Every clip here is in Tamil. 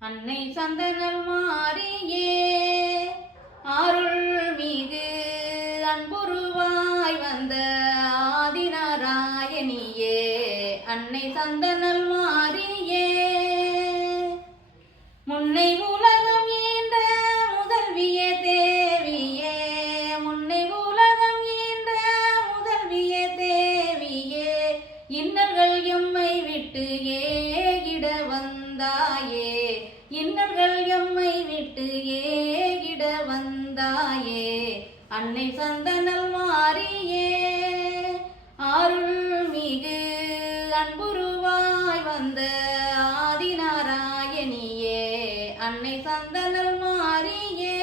அன்னை சந்தனல் மாறியே அருள் மிகு அன்புருவாய் வந்த ஆதிநாராயணியே அன்னை சந்தனல் மாறியே முன்னை உலகம் ஈன்ற முதல்வியே தேவியே முன்னை உலகம் ஈன்ற முதல்வியே தேவியே இன்னல்கள் எம்மை விட்டு ஏகிட வந்தாயே இன்னல்கள் எம்மை விட்டு ஏகிட வந்தாயே அன்னை சந்தனல் மாறியே அருள் மிகு அன்புருவாய் வந்த ஆதிநாராயணியே அன்னை சந்தனல் மாறியே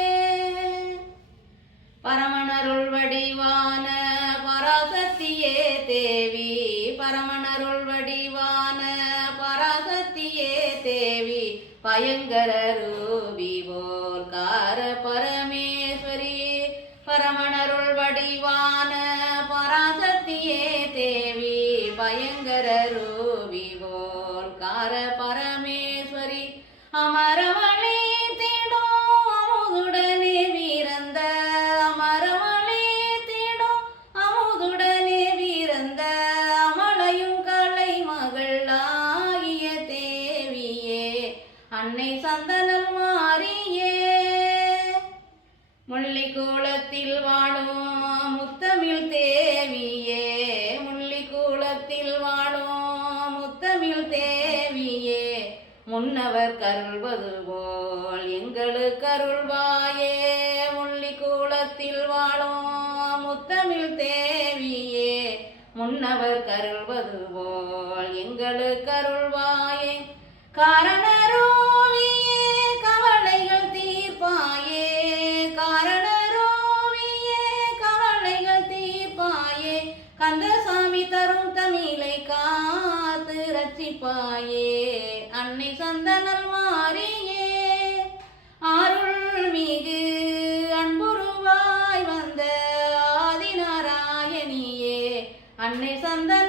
பரமனருள் வடிவான பராசக்தியே தேவி பரமனருள் வடிவான பராசக்தியே தேவி பயங்கர ரூபி போல் கார பரமேஸ்வரி பரமனருள் வடிவான பராசக்தியே தேவி பயங்கர ரூபி போல் கார பரமேஸ்வரி அமரவழி தேடும் அமுதுடனே வீரந்த அமரவழி தேடும் அமுதுடனே வீரந்த அமலையும் கலை மகள் ஆகிய தேவியே அன்னை சந்தனல் மாறியே முள்ளிக்கூளத்தில் வாழும் முத்தமிழ் தேவியே முள்ளிக்கூளத்தில் வாழும் முத்தமிழ் தேவியே முன்னவர் கருள்வது போல் எங்களுக்கு அருள்வாயே முள்ளிக்கூளத்தில் வாழும் முத்தமிழ் தேவியே முன்னவர் கருள்வது போல் எங்களுக்கு அருள்வாயே காரணரோவியே கவலைகள் தீர்ப்பாயே காரணரோவியே கவலைகள் தீர்ப்பாயே கந்தசாமி தரும் தமிழை காத்து ரட்சிப்பாயே அன்னை சந்தனல் மாறியே அருள் மிகு அன்புருவாய் வந்த ஆதிநாராயணியே அன்னை சந்தனல்